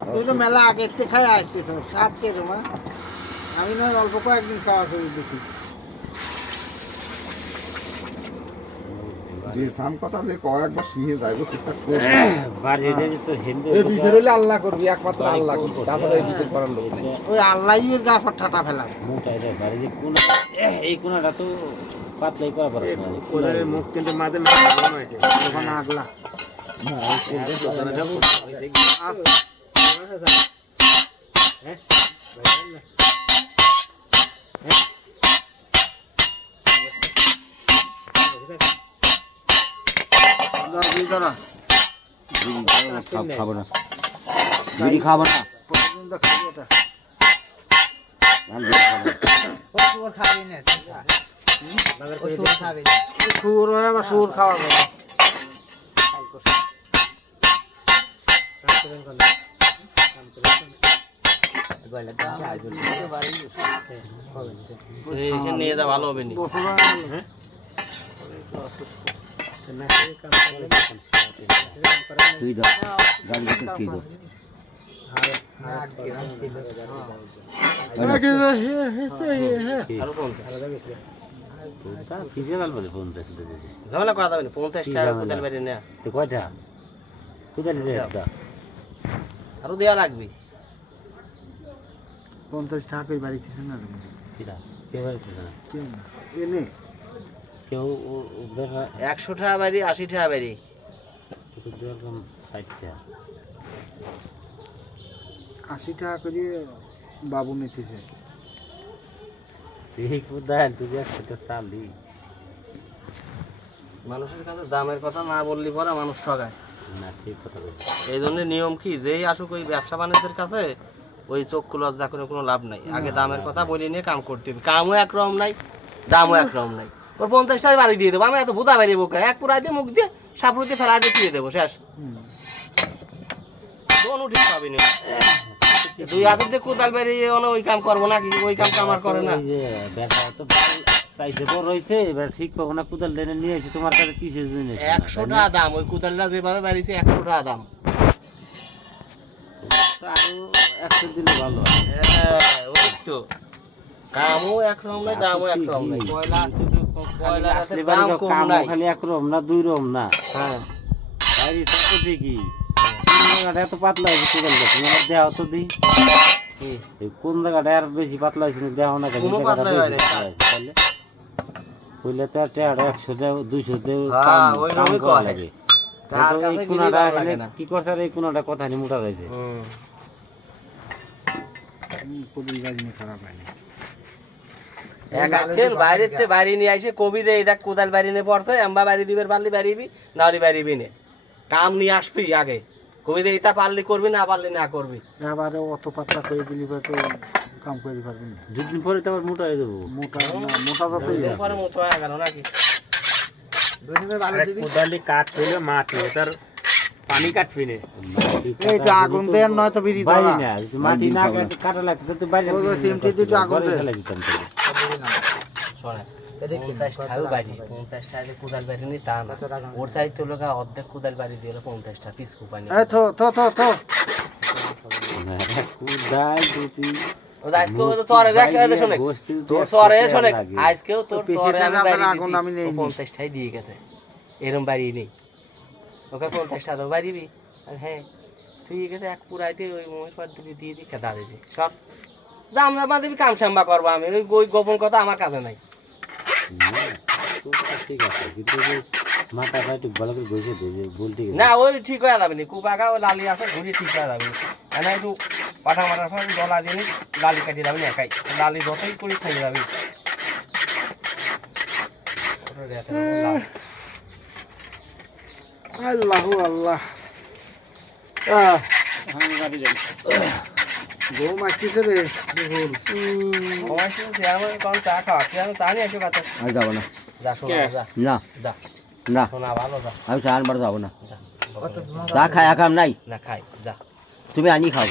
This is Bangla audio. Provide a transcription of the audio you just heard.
তুই তো মেলা আগে থেকে খাই আসতেছ সাত কে তোমার আমি নয় অল্প কয়েকদিন খাওয়া শুরু দেখি যে সাম কথা যে কয়েকবার সিঁহে যাইব ঠিকঠাক এই বিচার হইলে আল্লাহ করবি একমাত্র আল্লাহ করবি তারপরে এই বিচার করার লোক নেই ওই আল্লাহই এর গা পর ঠাটা ফেলায় এই কোনাটা তো পাতলাই করা পারে কোদালের মুখ কিন্তু মাঝে মাঝে হয়েছে তখন আগলা খাবো না বিড়ি খাবো না প্রতিদিন তো খাবি এটা শুয়োর খাবি না শুয়োর খাবি শুয়োর হয় আবার শুয়োর খাওয়া যাবে নিয়ে যা ভালো হবে নি তুই দাও গাড়ি কি দাও ঝামেলা করা যাবে না 50 টাকা কোদাল বাড়ি নেয়া তুই কয়টা কোথায় রেটটা আরো দেয়া লাগবে 50 টাকা করে বাড়ি থেকে না কিরা কে বাড়িতে না এনে কেউ 100 টাকা বাড়ি 80 টাকা বাড়ি 60 টাকা 80 টাকা করে বাবু নিতেছে এই কোদাল তুই একটা চালি মানুষের কাছে দামের কথা না বললি পরে মানুষ ঠকায় না ঠিক কথা বলছিস এই জন্য নিয়ম কি যেই আসুক ওই ব্যবসা বাণিজ্যের কাছে ওই চক্ষু লজ্জা করে কোনো লাভ নাই আগে দামের কথা বলে নিয়ে কাম করতে হবে কামও একরকম নাই দামও একরকম নাই ওর 50 টাকা বাড়ি দিয়ে দেবো আমি এত ভূতা বাড়ি বোকা এক পুরাই দিয়ে মুখ দিয়ে সাপুরিতে ফেলা দিয়ে দিয়ে দেবো শেষ কোন ঠিক পাবি না দুই হাতের দিয়ে কোদাল বেরিয়ে ওই কাম করবো নাকি ওই কাম আমার করে না ব্যবসা তো চাইতে বড় রয়েছে এবার ঠিক পাবো না কোদাল টেনে নিয়ে এসে তোমার কাছে কিসের জন্য 100 টাকা দাম ওই কোদালটা যেভাবে বাড়িছে 100 টাকা দাম আরো 100 দিলে ভালো ওই তো কামও একরকম নাই দামও একরকম নাই কয়লা আছে দাম কম নাই খালি একরকম না দুই রকম না হ্যাঁ বাইরে তো ঠিকই জায়গাটা এত পাতলা হয়েছে কোদাল তোমার দেহ তো দিই এই কোন জায়গাটা আর বেশি পাতলা হয়েছে না দেহ না কোনো পাতলা হয় না তাহলে কইলে তো টেড়া 100 টাকা 200 টাকা হ্যাঁ ওই রকমই কয় লাগে তার এই কাছে কোনাটা লাগে না কি করছ আর এই কোনাটা কথা নি মোটা রয়েছে কোদিল গাড়ি নিয়ে খারাপ হয়নি এক আজকের বাইরেতে বাড়ি নিয়ে আইসে কবি রে এটা কোদাল বাড়ি নিয়ে পড়ছে আম্বা বাড়ি দিবের পারলি বাড়িবি নাহলে বাড়িবি নে কাম নিয়ে আসবি আগে কবি রে এটা পারলি করবি না পারলি না করবি এবারে অত পাতলা করে দিলি তো কাম করে পারবি না দুদিন পরে তো আবার মোটা হয়ে যাবো মোটা মোটা যতই পরে মতো হয়ে গেল নাকি কোদালি কাটলে মাটি তার পানি কাটবি না এই তো আগুন দেন নয় তো বিড়ি ধরা না মাটি না কাটা লাগতে তো বাইরে ওই সিমটি দুটো আগুন দে ফেলে দিতাম তো শোনা 50 টাকা বাড়ি 50 টাকা কোদাল বাড়ি নি তা না ওর সাইড তো লোক অর্ধেক কোদাল বাড়ি দিয়ে 50 টাকা পিস কুপানি এই তো কোদাল দুটি ও আজকে তো তোরে দেখ এই শুনে তোর তোরে শুনে আজকেও তোর তোরে আমি বাড়ি আগুন আমি নেই 50 টাকা দিয়ে গেছে এরকম বাড়ি নেই ওকে 50 টাকা বাড়িবি আর হ্যাঁ তুই গেছে এক পুরাইতে ওই মহিষ পার দিবি দিয়ে দি খেদা দিবি সব দাম না দিবি কাম সাম্বা করবো আমি ওই গোপন কথা আমার কাছে নাই ঠিক আছে কিন্তু মাথাটা একটু ভালো করে বসে দে বলতে না ওই ঠিক হয়ে যাবে নি কুপাকা ওই লালি আছে ঘুরে ঠিক হয়ে যাবে না একটু পাঠা মাটার সময় গলা দিয়ে লালি কাটিয়ে যাবে একাই লালি যতই করে খেয়ে যাবে আল্লাহ আল্লাহ বউ মারতেছে রে চা খাওয়া আমি তা নিয়ে এসে কাছে আমি যাবো না যা শোনা যা না যা না শোনা ভালো যা আমি চার বার যাবো না চা খাই আকাম নাই না খাই যা তুমি আনি খাও